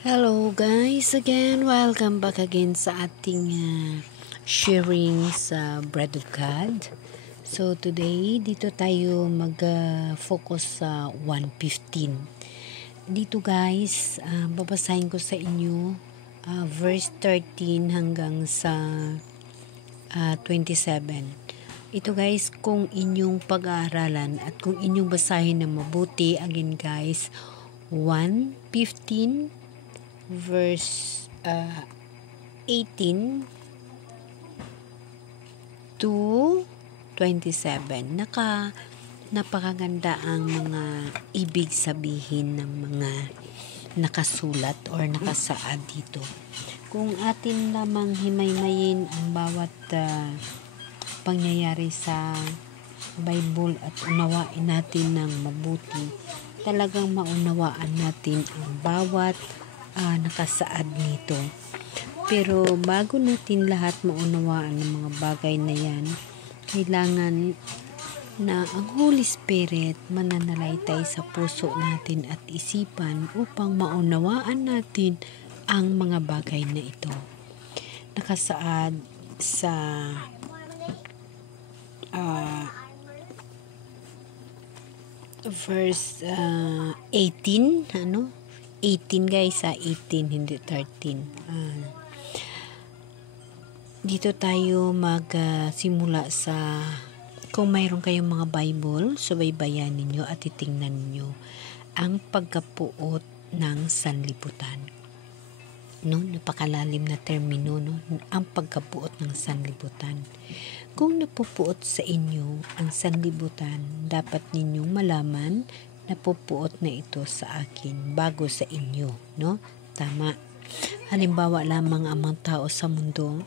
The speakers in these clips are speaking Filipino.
Hello guys, again, welcome back again sa ating sharing sa Bread of God. So today, dito tayo mag-focus sa 1:15. Dito guys, babasahin ko sa inyo verse 13 hanggang sa 27. Ito guys, kung inyong pag-aaralan at kung inyong basahin na mabuti, again guys, 1:15 verse 18 to 27. Napakaganda ang mga ibig sabihin ng mga nakasulat or nakasaad dito. Kung atin lamang himay-mayin ang bawat pangyayari sa Bible at unawain natin ng mabuti, talagang maunawaan natin ang bawat nakasaad nito. Pero bago natin lahat maunawaan ng mga bagay na yan, kailangan na ang Holy Spirit mananalaytay sa puso natin at isipan upang maunawaan natin ang mga bagay na ito. Nakasaad sa verse 18, 18 guys, 18 hindi 13. Dito tayo magsimula sa, kung mayroon kayong mga Bible, subaybayan ninyo at titingnan ninyo ang pagkapuot ng sanlibutan. Napakalalim na termino, ang pagkapuot ng sanlibutan. Kung napupuot sa inyo ang sanlibutan, dapat ninyong malaman na pupuot na ito sa akin bago sa inyo, Tama. Halimbawa lamang ang mga tao sa mundo,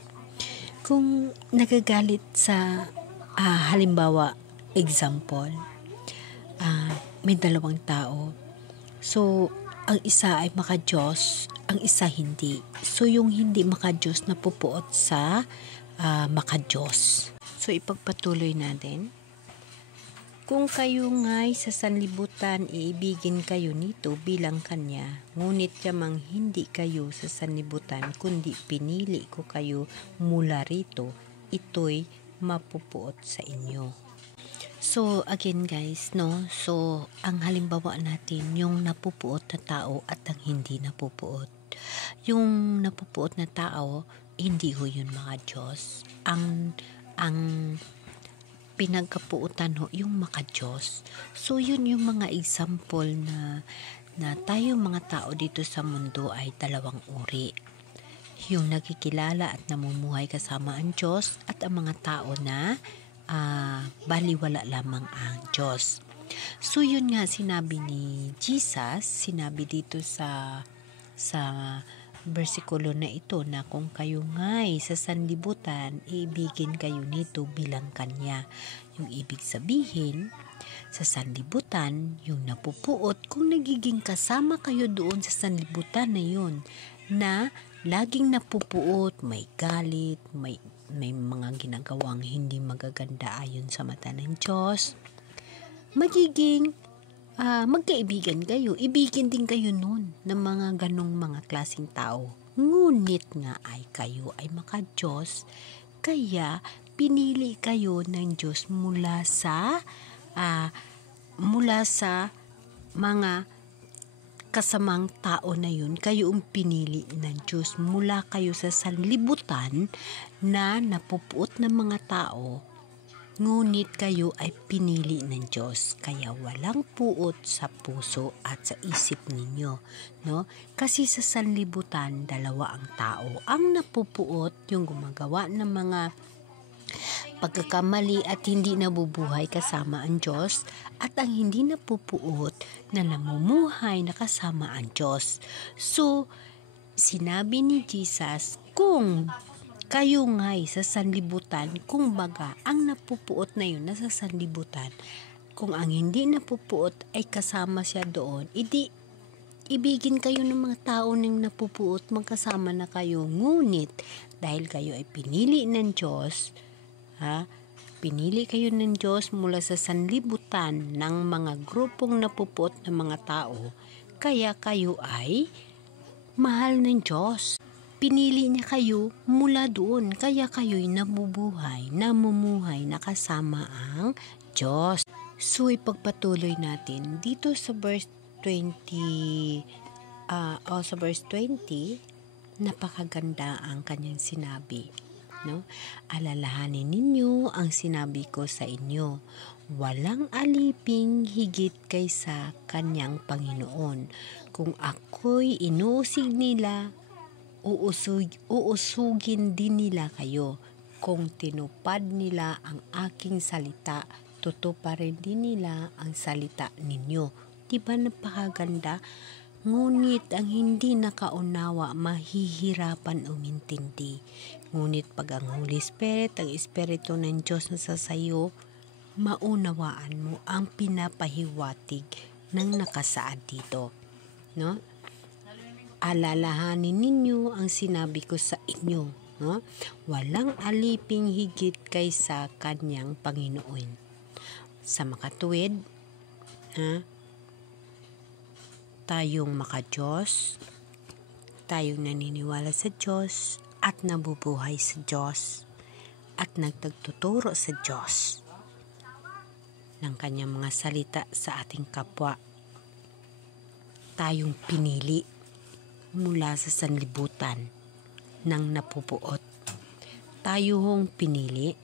kung nagagalit sa halimbawa, example, may dalawang tao. So, ang isa ay maka-Diyos, ang isa hindi. So, yung hindi maka-Diyos napupuot sa maka-Diyos. So, ipagpatuloy natin. Kung kayo nga'y sa sanlibutan, iibigin kayo nito bilang kanya. Ngunit yamang hindi kayo sa sanlibutan, kundi pinili ko kayo mula rito, ito'y mapupuot sa inyo. So, again guys, So, ang halimbawa natin, yung napupuot na tao at ang hindi napupuot. Yung napupuot na tao, hindi ho yun mga Diyos. Ang pinagkapuutan ho, yung maka-Diyos. So, yun yung mga example na tayo mga tao dito sa mundo ay dalawang uri. Yung nakikilala at namumuhay kasama ang Diyos at ang mga tao na baliwala lamang ang Diyos. So, yun nga sinabi ni Jesus, sinabi dito sa bersikulo na ito na kung kayo nga'y sa sanlibutan, iibigin kayo nito bilang kanya. Yung ibig sabihin, sa sanlibutan, yung napupuot, kung nagiging kasama kayo doon sa sanlibutan na yun, na laging napupuot, may galit, may mga ginagawang hindi magaganda ayon sa mata ng Diyos, magiging magkaibigan kayo, ibigin din kayo nun ng mga ganong mga klaseng tao. Ngunit nga ay kayo ay maka-Diyos, kaya pinili kayo ng Diyos mula sa mga kasamang tao na yun. Kayo ang pinili ng Diyos mula kayo sa sanlibutan na napupuot ng mga tao. Ngunit kayo ay pinili ng Diyos, kaya walang puot sa puso at sa isip ninyo, Kasi sa sanlibutan, dalawa ang tao. Ang napupuot, yung gumagawa ng mga pagkakamali at hindi nabubuhay kasama ang Diyos, at ang hindi napupuot na namumuhay na kasama ang Diyos. So, sinabi ni Jesus, kung kayo nga'y sa sanlibutan, kung baga, ang napupuot na yun nasa sanlibutan, kung ang hindi napupuot ay kasama siya doon, ibigin kayo ng mga tao ng napupuot, magkasama na kayo. Ngunit, dahil kayo ay pinili ng Diyos, pinili kayo ng Diyos mula sa sanlibutan ng mga grupong napupuot na mga tao, kaya kayo ay mahal ng Diyos. Pinili niya kayo mula doon, kaya kayo'y namumuhay na kasama ang Diyos. So, ipagpatuloy natin dito sa verse 20, napakaganda ang kanyang sinabi. No? Alalahanin ninyo ang sinabi ko sa inyo. Walang aliping higit kaysa kanyang Panginoon. Kung ako'y inuusig nila, uusugin din nila kayo. Kung tinupad nila ang aking salita, tutuparin din nila ang salita ninyo. Diba napakaganda? Ngunit ang hindi nakaunawa, mahihirapan umintindi. Ngunit pag ang Holy Spirit, ang Espiritu ng Diyos na sa sayo, maunawaan mo ang pinapahiwatig ng nakasaad dito. No? Alalahanin ninyo ang sinabi ko sa inyo. No? Walang aliping higit kaysa kanyang Panginoon. Sa makatuwid, tayong maka-Diyos, tayong naniniwala sa Diyos at nabubuhay sa Diyos at nagtuturo sa Diyos ng kanyang mga salita sa ating kapwa. Tayong pinili mula sa sanlibutan ng napupuot. Tayo hong pinili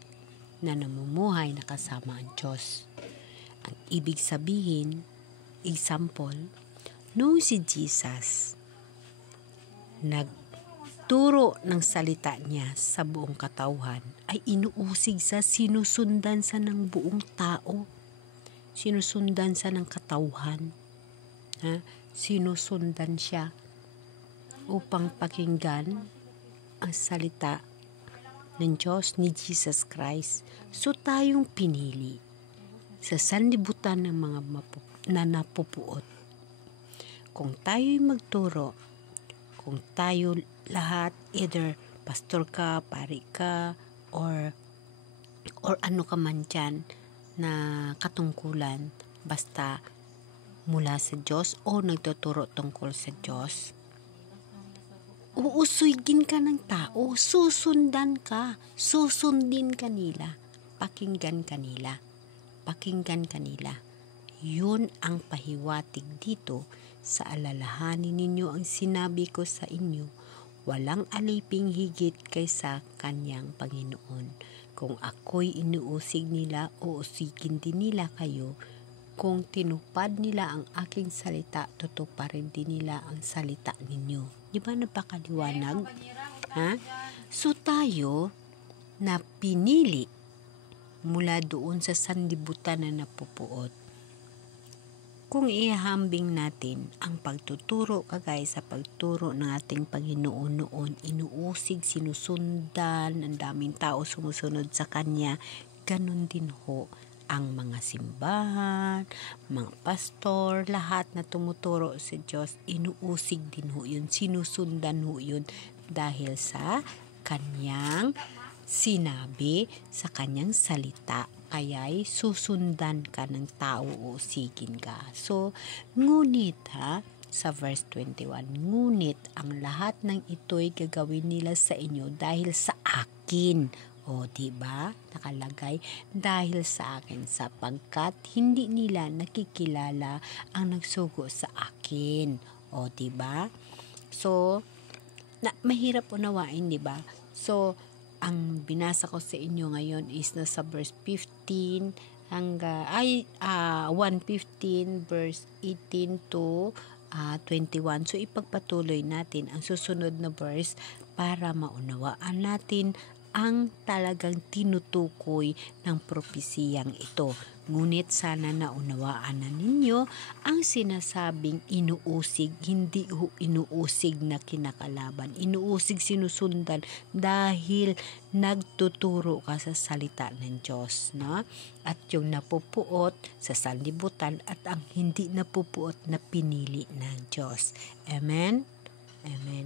na namumuhay na kasama ang Diyos. Ang ibig sabihin, example, noong si Jesus nagturo ng salita niya sa buong katauhan, ay inuusig sa sinusundan sa ng buong tao. Sinusundan sa ng katauhan. Sinusundan siya upang pakinggan ang salita ng Diyos ni Jesus Christ. So tayong pinili sa sanlibutan ng mga na napupuot. Kung tayo'y magturo, kung tayo lahat, either pastor ka, pari ka, or ano ka man dyan na katungkulan, basta mula sa Diyos o nagtuturo tungkol sa Diyos, uusugin ka ng tao, susundin ka nila, pakinggan kanila. Yun ang pahiwatig dito sa alalahanin ninyo ang sinabi ko sa inyo, walang aliping higit kaysa kanyang Panginoon. Kung ako'y inuusig nila, uusigin din nila kayo. Kung tinupad nila ang aking salita, tutuparin din nila ang salita ninyo. Di ba napakaliwanag? So tayo na pinili mula doon sa sanlibutan na napupuot. Kung ihahambing natin ang pagtuturo kagaya sa pagturo ng ating Panginoon noon, inuusig, sinusundan, ang daming tao sumusunod sa Kanya, ganun din ho ang mga simbahan, mga pastor, lahat na tumuturo sa Diyos, inuusig din ho yun, sinusundan ho yun dahil sa Kanyang sinabi, sa Kanyang salita. Kaya'y susundan ka ng tao o usigin ka. So, ngunit sa verse 21, ngunit ang lahat ng ito'y gagawin nila sa inyo dahil sa akin. O, diba? Nakalagay, dahil sa akin, sapagkat hindi nila nakikilala ang nagsugo sa akin. O, diba? So, mahirap unawain, diba? So, ang binasa ko sa inyo ngayon is nasa verse 15 hanggang 1:15 verse 18 to 21. So ipagpatuloy natin ang susunod na verse para maunawaan natin ang talagang tinutukoy ng propesiyang ito. Ngunit sana naunawaan na ninyo ang sinasabing inuusig, hindi inuusig na kinakalaban. Inuusig, sinusundan dahil nagtuturo ka sa salita ng Diyos. No? At yung napupuot sa sanlibutan at ang hindi napupuot na pinili ng Diyos. Amen? Amen.